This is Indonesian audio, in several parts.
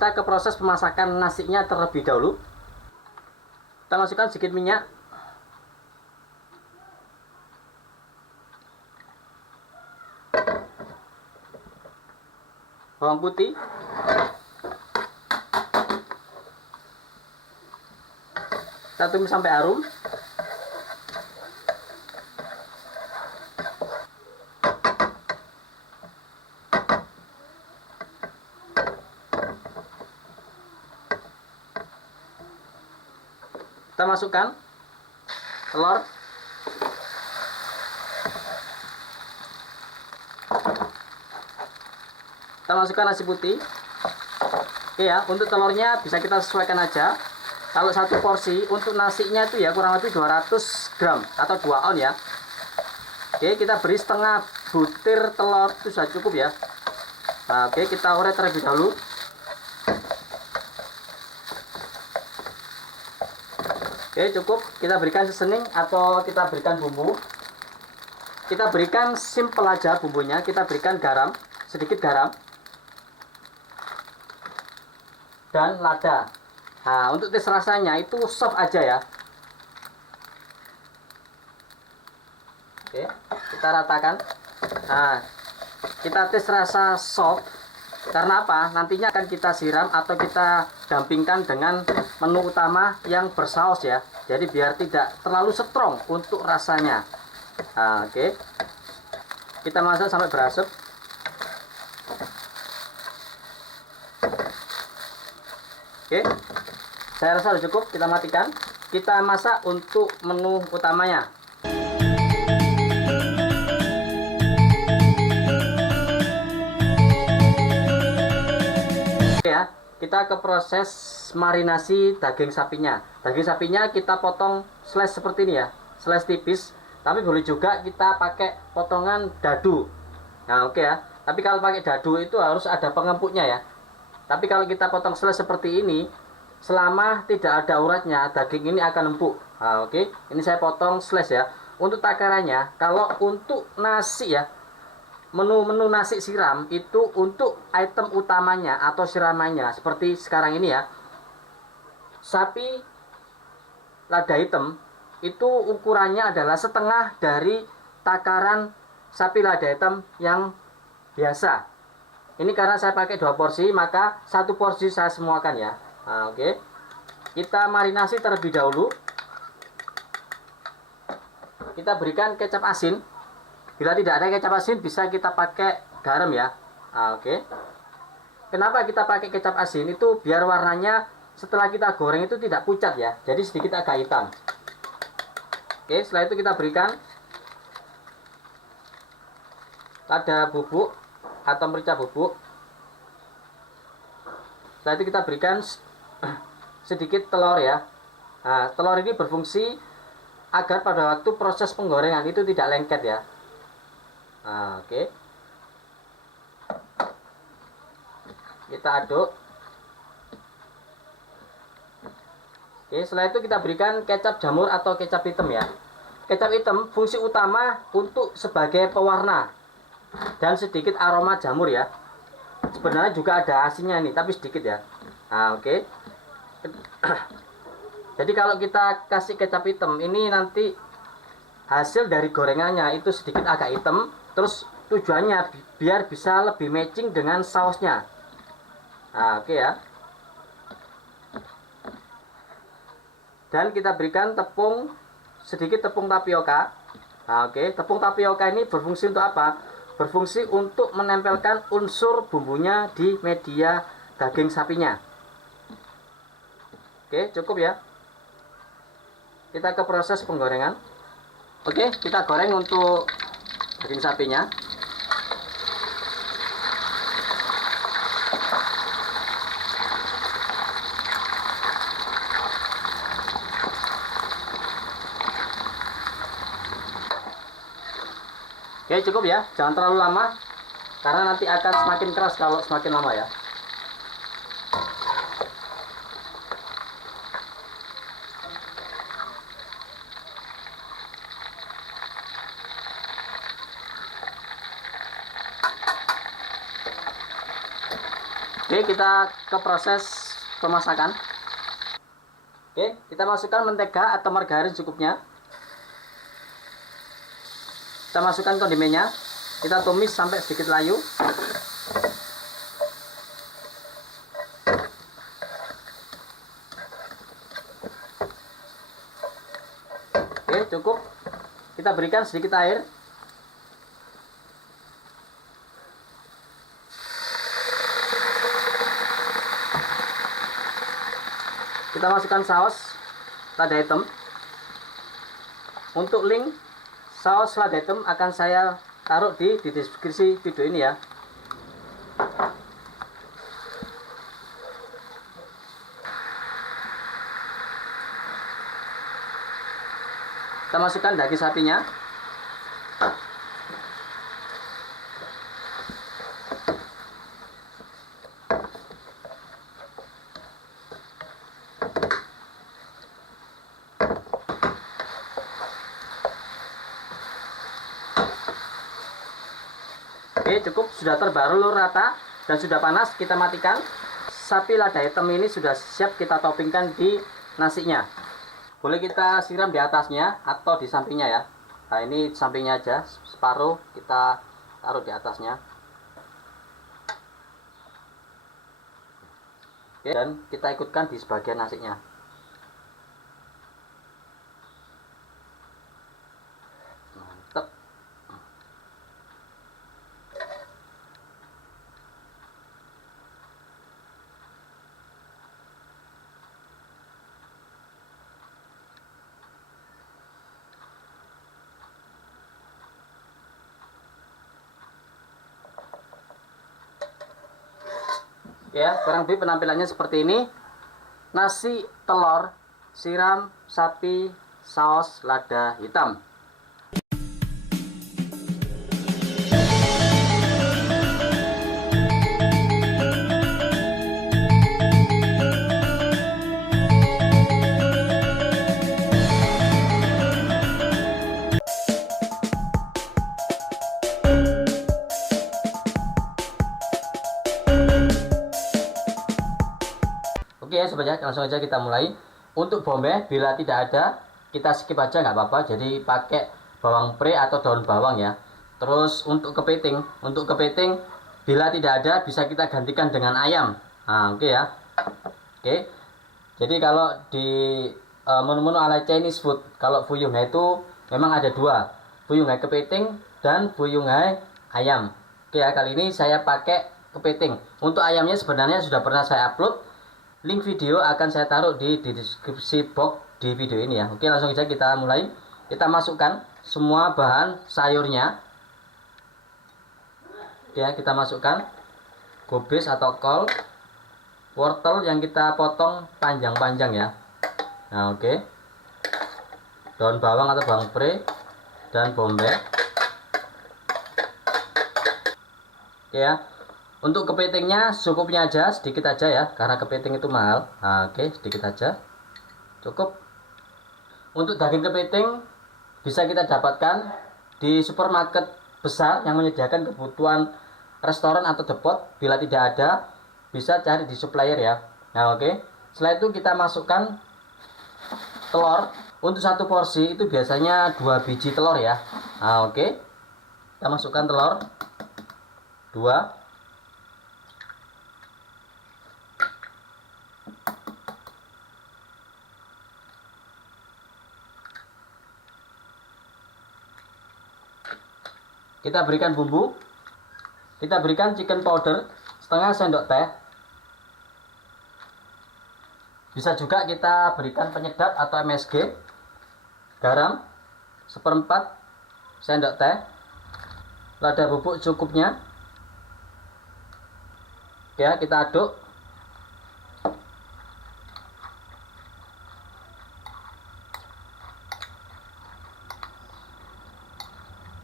kita ke proses pemasakan nasinya terlebih dahulu. Kita masukkan sedikit minyak. Bawang putih. Kita tumis sampai harum. Kita masukkan telur. Kita masukkan nasi putih. Oke ya, untuk telurnya bisa kita sesuaikan aja. Kalau satu porsi untuk nasinya itu ya kurang lebih 200 gram atau 2 on ya. Oke, kita beri setengah butir telur, itu sudah cukup ya. Nah, oke, kita orek terlebih dahulu. Oke, cukup. Kita berikan seasoning atau kita berikan bumbu. Kita berikan simple aja bumbunya. Kita berikan garam, sedikit garam. Dan lada. Nah, untuk tes rasanya itu soft aja ya. Oke, kita ratakan. Nah, kita tes rasa soft. Karena apa? Nantinya akan kita siram atau kita dampingkan dengan menu utama yang bersaus ya. Jadi biar tidak terlalu strong untuk rasanya. Nah, oke. Kita masak sampai berasap. Oke. Saya rasa sudah cukup, kita matikan. Kita masak untuk menu utamanya. Oke ya, kita ke proses marinasi daging sapinya. Daging sapinya kita potong slice seperti ini ya, slice tipis. Tapi boleh juga kita pakai potongan dadu. Nah oke ya, tapi kalau pakai dadu itu harus ada pengempuknya ya. Tapi kalau kita potong slice seperti ini, selama tidak ada uratnya, daging ini akan empuk. Nah, oke. Ini saya potong slice ya. Untuk takarannya, kalau untuk nasi ya, menu-menu nasi siram itu untuk item utamanya atau siramannya seperti sekarang ini ya. Sapi lada hitam itu ukurannya adalah setengah dari takaran sapi lada hitam yang biasa. Ini karena saya pakai 2 porsi, maka 1 porsi saya semuakan ya. Nah, oke. Kita marinasi terlebih dahulu. Kita berikan kecap asin. Bila tidak ada kecap asin, bisa kita pakai garam ya. Nah, oke. Kenapa kita pakai kecap asin? Itu biar warnanya setelah kita goreng itu tidak pucat ya. Jadi sedikit agak hitam. Oke, setelah itu kita berikan lada bubuk atau merica bubuk. Setelah itu kita berikan sedikit telur ya. Nah, telur ini berfungsi agar pada waktu proses penggorengan itu tidak lengket ya. Nah, oke. Kita aduk. Oke, setelah itu kita berikan kecap jamur atau kecap hitam ya. Kecap hitam fungsi utama untuk sebagai pewarna dan sedikit aroma jamur ya. Sebenarnya juga ada asinnya nih, tapi sedikit ya. Nah, oke. Jadi kalau kita kasih kecap hitam, ini nanti hasil dari gorengannya itu sedikit agak hitam. Terus tujuannya biar bisa lebih matching dengan sausnya. Nah, oke ya. Dan kita berikan sedikit tepung tapioka. Nah, oke. Tepung tapioka ini berfungsi untuk apa? Berfungsi untuk menempelkan unsur bumbunya di media daging sapinya. Oke, cukup ya. Kita ke proses penggorengan. Oke, kita goreng untuk daging sapinya. Oke, cukup ya. Jangan terlalu lama karena nanti akan semakin keras kalau semakin lama ya. Oke, kita ke proses pemasakan. Oke, kita masukkan mentega atau margarin cukupnya. Kita masukkan kondimennya. Kita tumis sampai sedikit layu. Oke, cukup. Kita berikan sedikit air. Kita masukkan saus lada hitam. Untuk link saus lada hitam akan saya taruh di deskripsi video ini ya. Kita masukkan daging sapinya. Oke, cukup, sudah terbarulur rata dan sudah panas. Kita matikan. Sapi lada hitam ini sudah siap kita toppingkan di nasinya. Boleh kita siram di atasnya atau di sampingnya ya. Nah, ini sampingnya aja, separuh kita taruh di atasnya. Oke, dan kita ikutkan di sebagian nasinya. Mantap. Ya, kurang lebih penampilannya seperti ini. Nasi telur siram sapi saus lada hitam. Oke ya sobat ya, langsung aja kita mulai. Untuk bombe bila tidak ada kita skip aja nggak apa-apa, jadi pakai bawang pre atau daun bawang ya. Terus untuk kepiting bila tidak ada bisa kita gantikan dengan ayam. Nah oke ya. Oke, jadi kalau di menu-menu ala Chinese food, kalau fuyung hai itu memang ada dua, fuyung hai kepiting dan fuyung hai ayam. Oke ya, kali ini saya pakai kepiting. Untuk ayamnya sebenarnya sudah pernah saya upload. Link video akan saya taruh di deskripsi box di video ini ya. Oke, langsung saja kita mulai. Kita masukkan semua bahan sayurnya. Oke, kita masukkan gobes atau kol, wortel yang kita potong panjang-panjang ya. Nah, oke. Daun bawang atau bawang pre dan bombe. Oke ya. Untuk kepitingnya cukupnya aja, sedikit aja ya, karena kepiting itu mahal. Nah, oke, sedikit aja, cukup. Untuk daging kepiting bisa kita dapatkan di supermarket besar yang menyediakan kebutuhan restoran atau depot. Bila tidak ada, bisa cari di supplier ya. Nah, oke. Setelah itu kita masukkan telur. Untuk satu porsi itu biasanya 2 biji telur ya. Nah, oke. Kita masukkan telur 2. Kita berikan bumbu. Kita berikan chicken powder setengah sendok teh. Bisa juga kita berikan penyedap atau MSG. Garam 1/4 sendok teh. Lada bubuk cukupnya. Ya, kita aduk.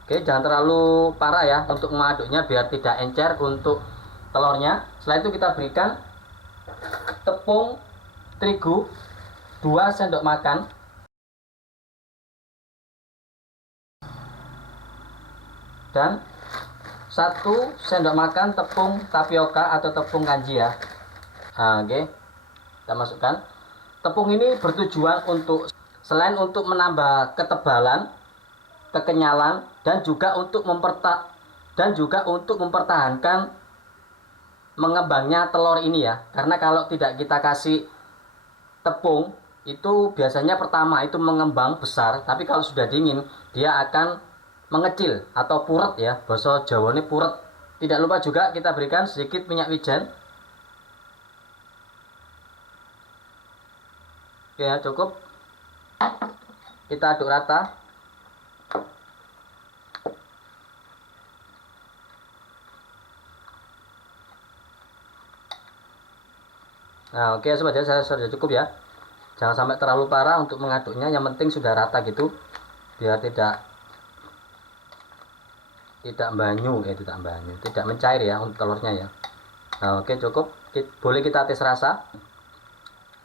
Oke, jangan terlalu parah ya untuk mengaduknya biar tidak encer untuk telurnya. Setelah itu kita berikan tepung terigu 2 sendok makan. Dan 1 sendok makan tepung tapioka atau tepung kanji ya. Nah, oke. Kita masukkan. Tepung ini bertujuan untuk selain untuk menambah ketebalan, kekenyalan, dan juga untuk mempertahankan mengembangnya telur ini ya. Karena kalau tidak kita kasih tepung itu biasanya pertama itu mengembang besar, tapi kalau sudah dingin dia akan mengecil atau puret ya. Bahasa Jawane puret. Tidak lupa juga kita berikan sedikit minyak wijen. Oke ya, cukup. Kita aduk rata. Nah, oke sobat ya, saya sudah cukup ya. Jangan sampai terlalu parah untuk mengaduknya, yang penting sudah rata gitu. Biar tidak tidak mencair ya untuk telurnya ya. Nah, oke cukup. Boleh kita tes rasa.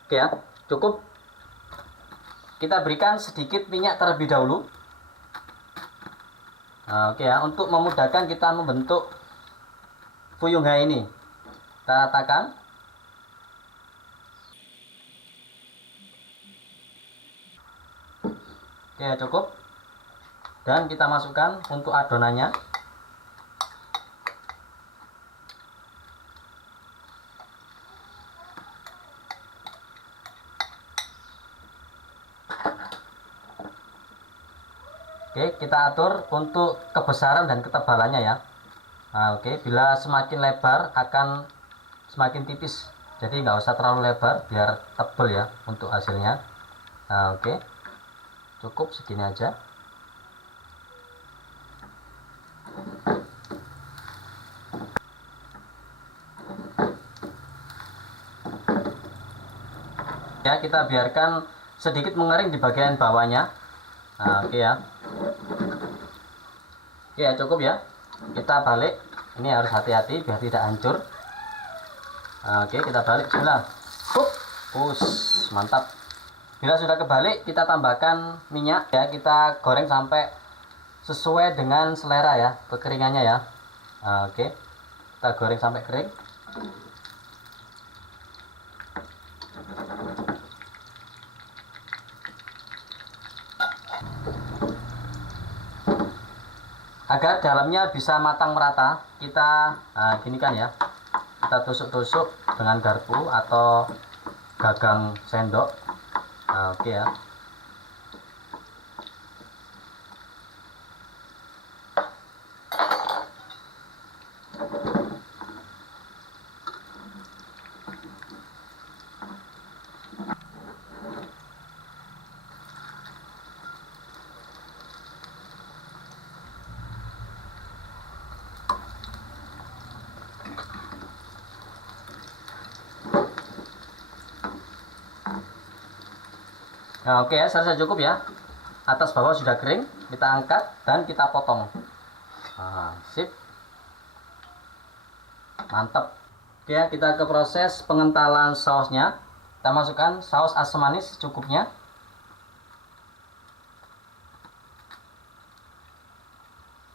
Oke ya, cukup. Kita berikan sedikit minyak terlebih dahulu. Nah, oke ya, untuk memudahkan kita membentuk fuyung hai ini. Kita ratakan. Oke, cukup. Dan kita masukkan untuk adonannya. Oke, kita atur untuk kebesaran dan ketebalannya ya. Nah, oke, bila semakin lebar akan semakin tipis. Jadi nggak usah terlalu lebar biar tebal ya untuk hasilnya. Nah, oke. Cukup segini aja. Ya, kita biarkan sedikit mengering di bagian bawahnya. Nah, oke ya. Oke ya, cukup ya. Kita balik. Ini harus hati-hati biar tidak hancur. Nah, oke, kita balik. Bismillah. Mantap. Bila sudah kebalik, kita tambahkan minyak ya. Kita goreng sampai sesuai dengan selera ya, kekeringannya ya. Nah, oke. Kita goreng sampai kering. Agar dalamnya bisa matang merata, kita gini kan ya, kita tusuk-tusuk dengan garpu atau gagang sendok. Nah, oke ya. Nah, oke ya, saya cukup ya. Atas bawah sudah kering, kita angkat dan kita potong. Nah, sip. Mantap. Oke ya, kita ke proses pengentalan sausnya. Kita masukkan saus asam manis secukupnya.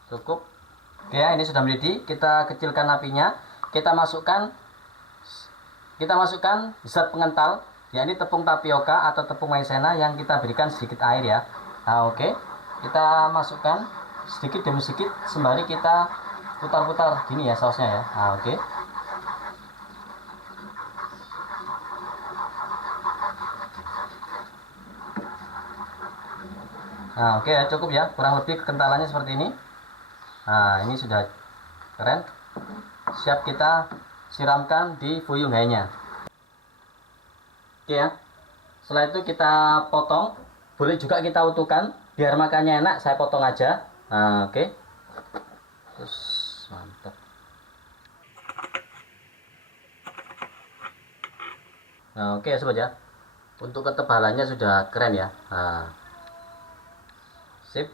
Cukup. Oke ya, ini sudah mendidih. Kita kecilkan apinya. Kita masukkan zat pengental, yakni tepung tapioka atau tepung maizena yang kita berikan sedikit air ya. Nah, oke. Kita masukkan sedikit demi sedikit sembari kita putar-putar gini ya sausnya ya. Nah, oke. Nah, oke ya, cukup ya. Kurang lebih kekentalannya seperti ini. Nah, ini sudah keren. Siap kita siramkan di fuyung hai-nya. Oke ya. Setelah itu kita potong. Boleh juga kita utuhkan biar makannya enak. Saya potong aja. Nah, oke. Terus mantap. Nah, oke ya sobat ya. Untuk ketebalannya sudah keren ya. Nah, sip.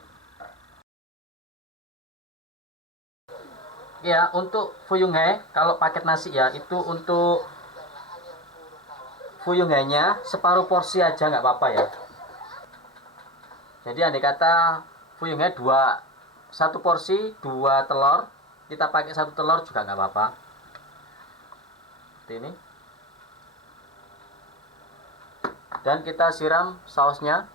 Ya, untuk fuyung hai kalau paket nasi ya, itu untuk fuyung hai-nya separuh porsi aja nggak apa-apa ya. Jadi andai kata fuyung hai satu porsi 2 telur, kita pakai 1 telur juga nggak apa-apa. Seperti ini. Dan kita siram sausnya.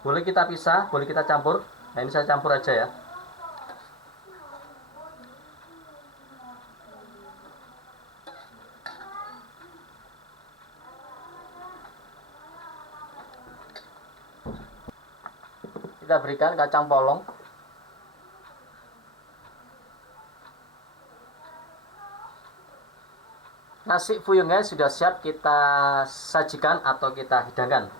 Boleh kita pisah, boleh kita campur. Nah, ini saya campur aja ya. Kita berikan kacang polong. Nasi fuyungnya sudah siap kita sajikan atau kita hidangkan.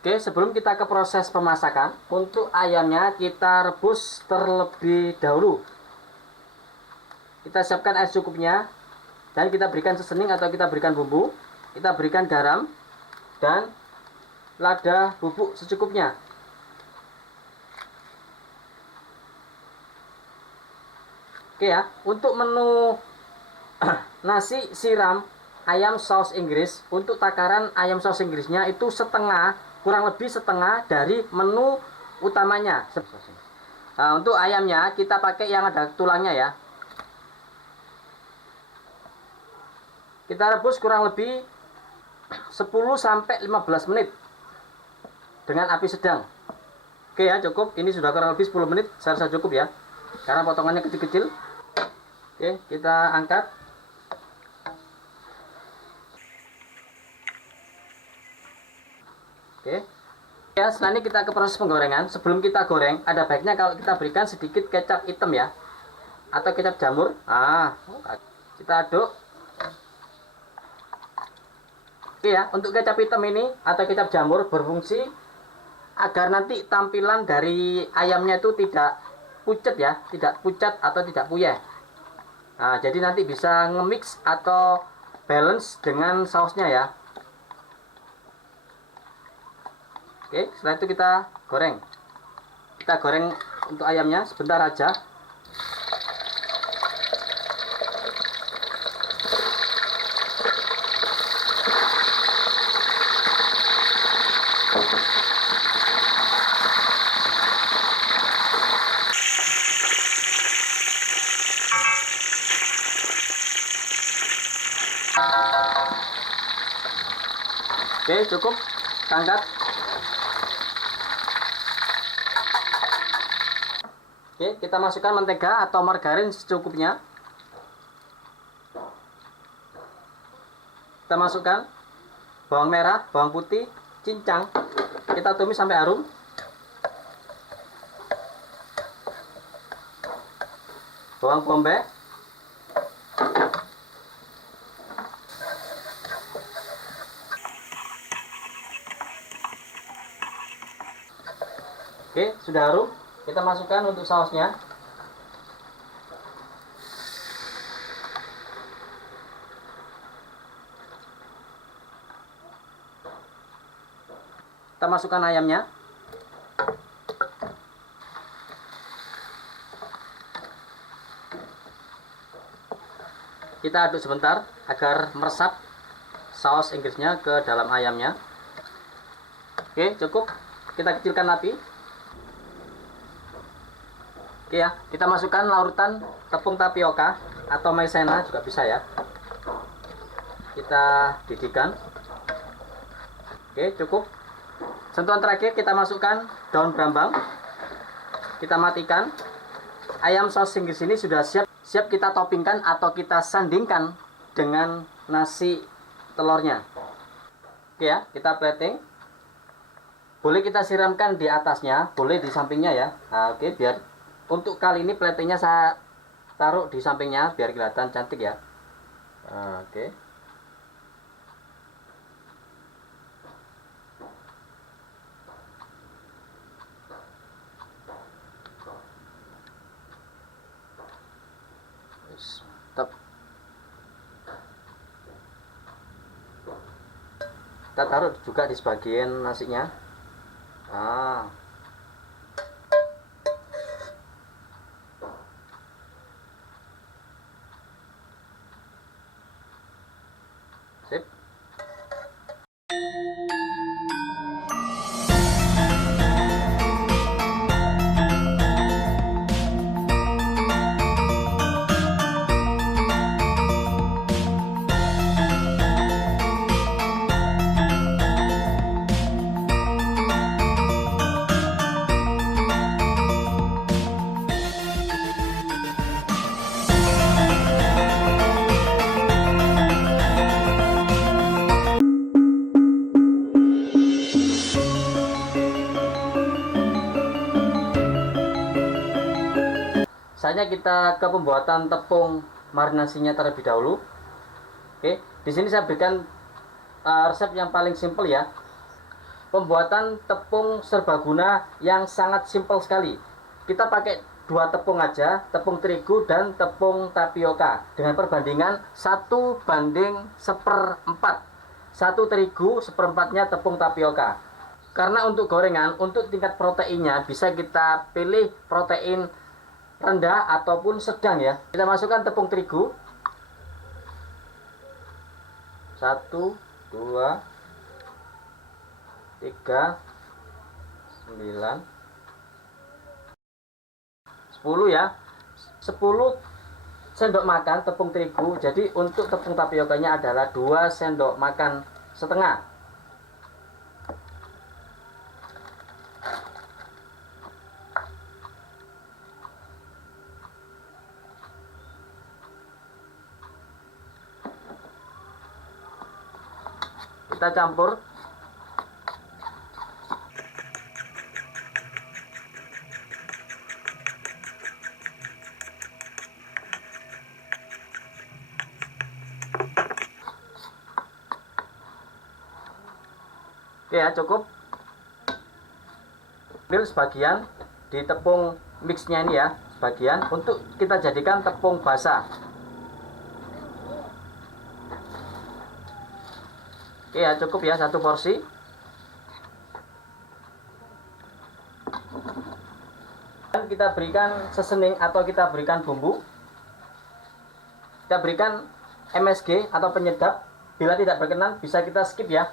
Oke, sebelum kita ke proses pemasakan, untuk ayamnya kita rebus terlebih dahulu. Kita siapkan air secukupnya, dan kita berikan seasoning atau kita berikan bumbu. Kita berikan garam, dan lada bubuk secukupnya. Oke ya, untuk menu nasi siram ayam saus Inggris, untuk takaran ayam saus Inggrisnya itu kurang lebih setengah dari menu utamanya. Nah, untuk ayamnya kita pakai yang ada tulangnya ya. Kita rebus kurang lebih 10-15 menit dengan api sedang. Oke ya, cukup. Ini sudah kurang lebih 10 menit, saya rasa cukup ya, karena potongannya kecil-kecil. Oke, kita angkat. Oke. Ya, setelah ini kita ke proses penggorengan. Sebelum kita goreng, ada baiknya kalau kita berikan sedikit kecap hitam ya, atau kecap jamur. Kita aduk. Oke ya, untuk kecap hitam ini atau kecap jamur berfungsi agar nanti tampilan dari ayamnya itu tidak pucat ya, tidak pucat atau tidak puyeh. Nah, jadi nanti bisa nge-mix atau balance dengan sausnya ya. Oke, setelah itu kita goreng. Kita goreng untuk ayamnya sebentar aja. Oke, cukup. Angkat. Oke, kita masukkan mentega atau margarin secukupnya. Kita masukkan bawang merah, bawang putih, cincang. Kita tumis sampai harum. Bawang bombay. Oke, sudah harum. Kita masukkan untuk sausnya. Kita masukkan ayamnya. Kita aduk sebentar agar meresap saus Inggrisnya ke dalam ayamnya. Oke, cukup. Kita kecilkan api. Oke ya, kita masukkan larutan tepung tapioka atau maizena juga bisa ya. Kita didihkan. Oke, cukup. Sentuhan terakhir kita masukkan daun brambang. Kita matikan. Ayam saus Inggris ini sudah siap kita toppingkan atau kita sandingkan dengan nasi telurnya. Oke ya, kita plating. Boleh kita siramkan di atasnya, boleh di sampingnya ya. Nah, oke, biar untuk kali ini platingnya saya taruh di sampingnya biar kelihatan cantik ya. Nah, oke. Mantap. Kita taruh juga di sebagian nasinya. Sip. Saatnya kita ke pembuatan tepung marinasinya terlebih dahulu. Oke, di sini saya berikan resep yang paling simpel ya. Pembuatan tepung serbaguna yang sangat simpel sekali. Kita pakai 2 tepung aja, tepung terigu dan tepung tapioka dengan perbandingan 1:1/4. 1 terigu, 1/4-nya tepung tapioka. Karena untuk gorengan, untuk tingkat proteinnya bisa kita pilih protein rendah ataupun sedang ya. Kita masukkan tepung terigu. 1, 2, 3, 9, 10 ya. 10 sendok makan tepung terigu. Jadi untuk tepung tapiokanya adalah 2 sendok makan setengah. Kita campur. Oke ya, cukup. Ambil sebagian di tepung mixnya ini ya, sebagian untuk kita jadikan tepung basah. Oke ya, cukup ya, 1 porsi. Dan kita berikan seasoning atau kita berikan bumbu. Kita berikan MSG atau penyedap. Bila tidak berkenan bisa kita skip ya.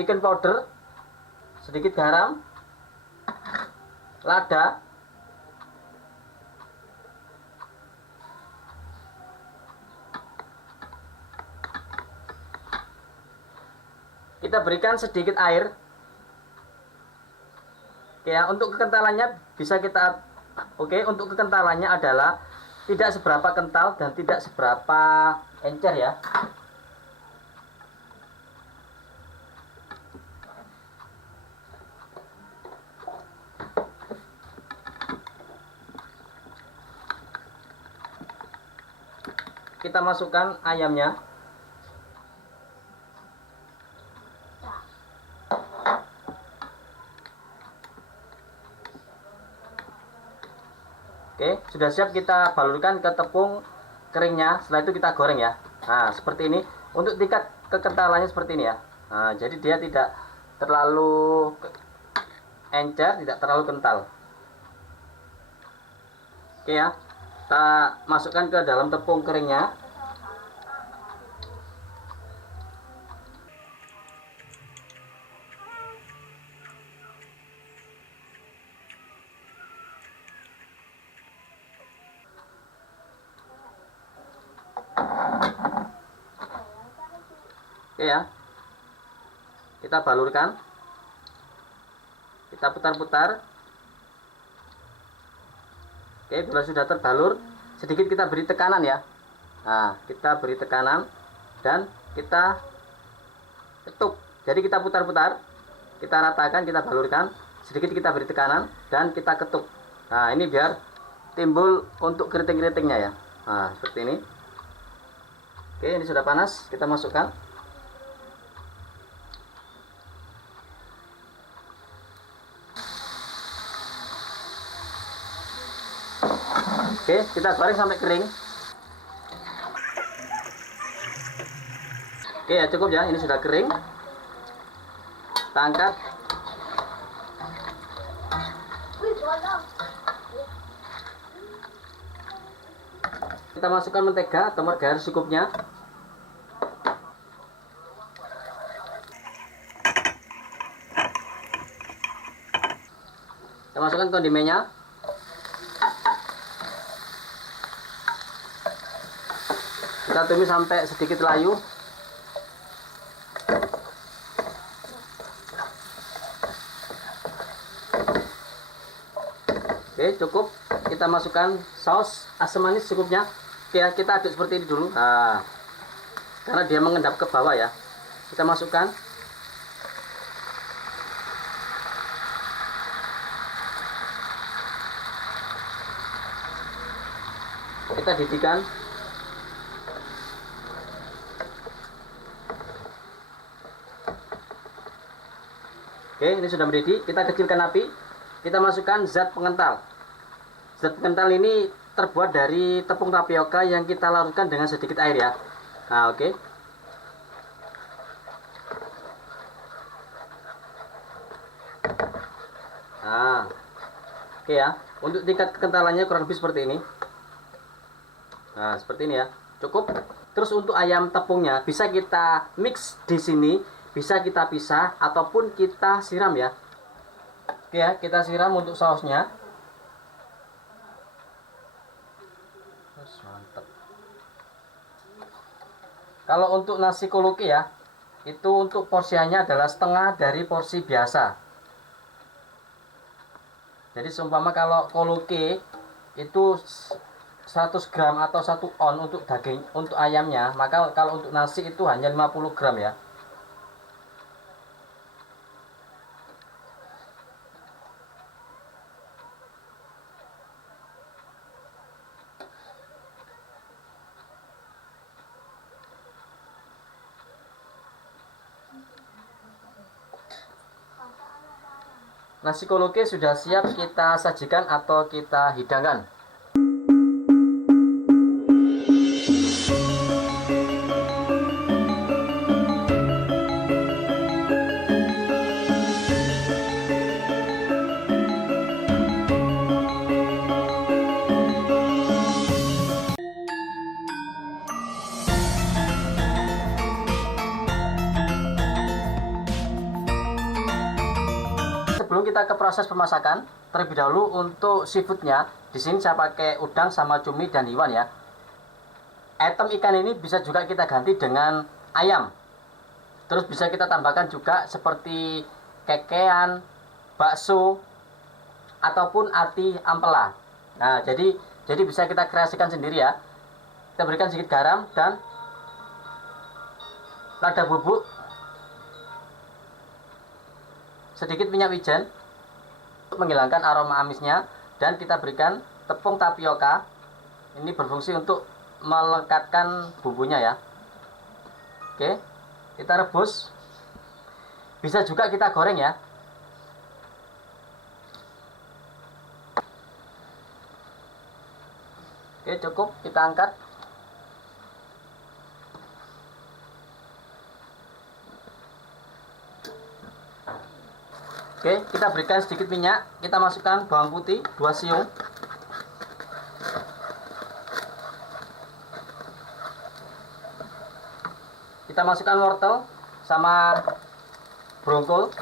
Chicken powder, sedikit garam, lada, kita berikan sedikit air. Oke ya, untuk kekentalannya bisa kita untuk kekentalannya adalah tidak seberapa kental dan tidak seberapa encer ya. Kita masukkan ayamnya. Oke, sudah siap kita balurkan ke tepung keringnya. Setelah itu kita goreng ya. Nah, seperti ini. Untuk tingkat kekentalannya seperti ini ya. Nah, jadi dia tidak terlalu encer, tidak terlalu kental. Oke ya. Kita masukkan ke dalam tepung keringnya. Oke ya, kita balurkan, kita putar-putar. Oke, bila sudah terbalur, sedikit kita beri tekanan ya. Nah, kita beri tekanan dan kita ketuk. Jadi kita putar-putar, kita ratakan, kita balurkan, sedikit kita beri tekanan dan kita ketuk. Nah, ini biar timbul untuk keriting-keritingnya ya. Nah, seperti ini. Oke, ini sudah panas, kita masukkan. Oke, kita goreng sampai kering. Oke ya, cukup ya, ini sudah kering. Kita angkat. Kita masukkan mentega atau margarin secukupnya. Kita masukkan kondimennya. Kita tumis sampai sedikit layu. Oke, cukup. Kita masukkan saus asam manis secukupnya. Oke, kita aduk seperti ini dulu. Nah, karena dia mengendap ke bawah ya. Kita masukkan. Kita didihkan. Oke, ini sudah mendidih. Kita kecilkan api. Kita masukkan zat pengental. Zat pengental ini terbuat dari tepung tapioka yang kita larutkan dengan sedikit air ya. Nah, oke. Nah, oke ya. Untuk tingkat kekentalannya kurang lebih seperti ini. Nah, seperti ini ya. Cukup. Terus untuk ayam tepungnya bisa kita mix di sini. Bisa kita pisah ataupun kita siram ya. Oke ya, kita siram untuk sausnya. Mantap. Kalau untuk nasi koloke ya, itu untuk porsiannya adalah setengah dari porsi biasa. Jadi seumpama kalau koloke itu 100 gram atau 1 on untuk daging, untuk ayamnya, maka kalau untuk nasi itu hanya 50 gram ya. Nasi koloke sudah siap kita sajikan atau kita hidangkan. Sebelum kita ke proses pemasakan, terlebih dahulu untuk seafoodnya, di sini saya pakai udang sama cumi dan iwan ya. Item ikan ini bisa juga kita ganti dengan ayam. Terus bisa kita tambahkan juga seperti kekean, bakso, ataupun ati ampela. Nah, jadi bisa kita kreasikan sendiri ya. Kita berikan sedikit garam dan lada bubuk, sedikit minyak wijen untuk menghilangkan aroma amisnya, dan kita berikan tepung tapioka. Ini berfungsi untuk melekatkan bumbunya ya. Oke, kita rebus. Bisa juga kita goreng ya. Oke, cukup, kita angkat. Oke, kita berikan sedikit minyak. Kita masukkan bawang putih 2 siung. Kita masukkan wortel sama brongkol.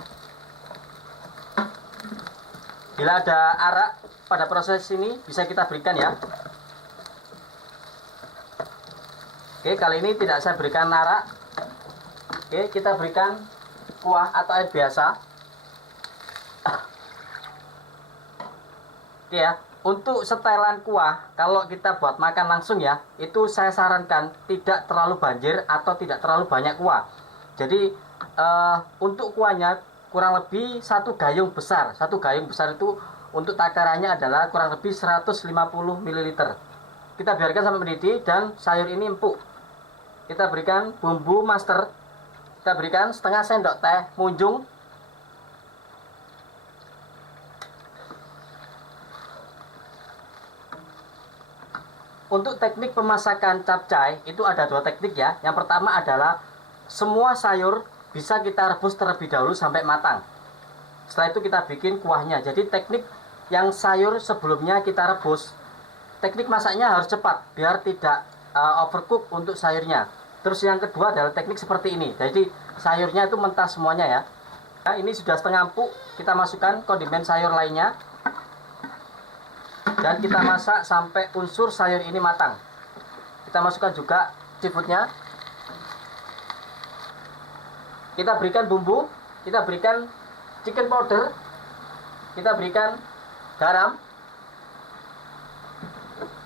Bila ada arak pada proses ini bisa kita berikan ya. Oke, kali ini tidak saya berikan arak. Oke, kita berikan kuah atau air biasa. Oke ya, untuk setelan kuah kalau kita buat makan langsung ya, itu saya sarankan tidak terlalu banjir atau tidak terlalu banyak kuah. Jadi untuk kuahnya kurang lebih 1 gayung besar. 1 gayung besar itu untuk takarannya adalah kurang lebih 150 ml. Kita biarkan sampai mendidih dan sayur ini empuk. Kita berikan bumbu master. Kita berikan setengah sendok teh munjung. Untuk teknik pemasakan capcay itu ada 2 teknik ya. Yang pertama adalah semua sayur bisa kita rebus terlebih dahulu sampai matang. Setelah itu kita bikin kuahnya. Jadi teknik yang sayur sebelumnya kita rebus. Teknik masaknya harus cepat biar tidak overcook untuk sayurnya. Terus yang kedua adalah teknik seperti ini. Jadi sayurnya itu mentah semuanya ya. Nah, ini sudah setengah empuk. Kita masukkan kondimen sayur lainnya. Dan kita masak sampai unsur sayur ini matang. Kita masukkan juga seafoodnya. Kita berikan bumbu. Kita berikan chicken powder. Kita berikan garam,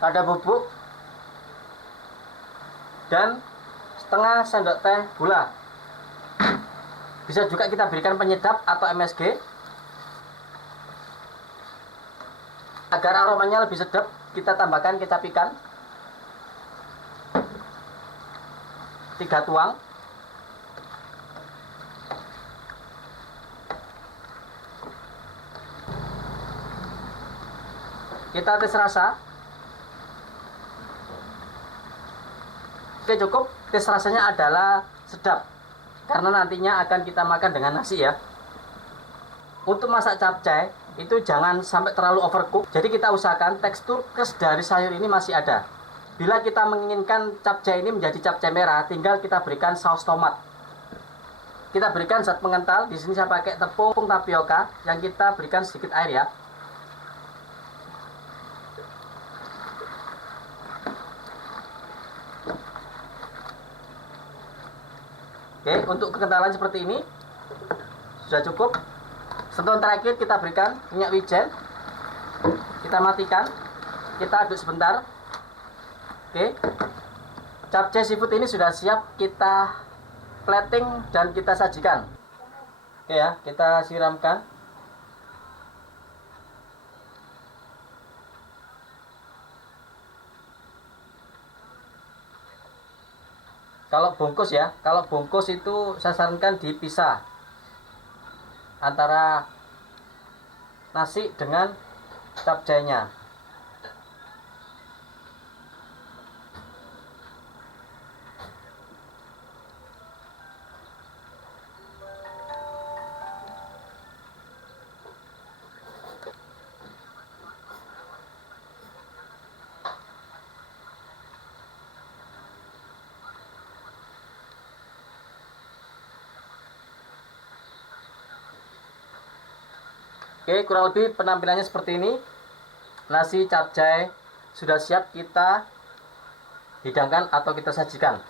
lada bubuk, dan setengah sendok teh gula. Bisa juga kita berikan penyedap atau MSG. Agar aromanya lebih sedap, kita tambahkan kecap ikan 3 tuang. Kita tes rasa. Oke, cukup. Tes rasanya adalah sedap karena nantinya akan kita makan dengan nasi ya. Untuk masak capcay itu jangan sampai terlalu overcook. Jadi kita usahakan tekstur kes dari sayur ini masih ada. Bila kita menginginkan capcay ini menjadi capcay merah, tinggal kita berikan saus tomat. Kita berikan zat pengental. Di sini saya pakai tepung tapioka yang kita berikan sedikit air ya. Oke, untuk kekentalan seperti ini sudah cukup. Sentuhan terakhir kita berikan minyak wijen. Kita matikan. Kita aduk sebentar. Oke. Capcay seafood ini sudah siap kita plating dan kita sajikan. Oke ya, kita siramkan. Kalau bungkus ya, kalau bungkus itu saya sarankan dipisah antara nasi dengan capcaynya. Oke, kurang lebih penampilannya seperti ini. Nasi capcay sudah siap kita hidangkan atau kita sajikan.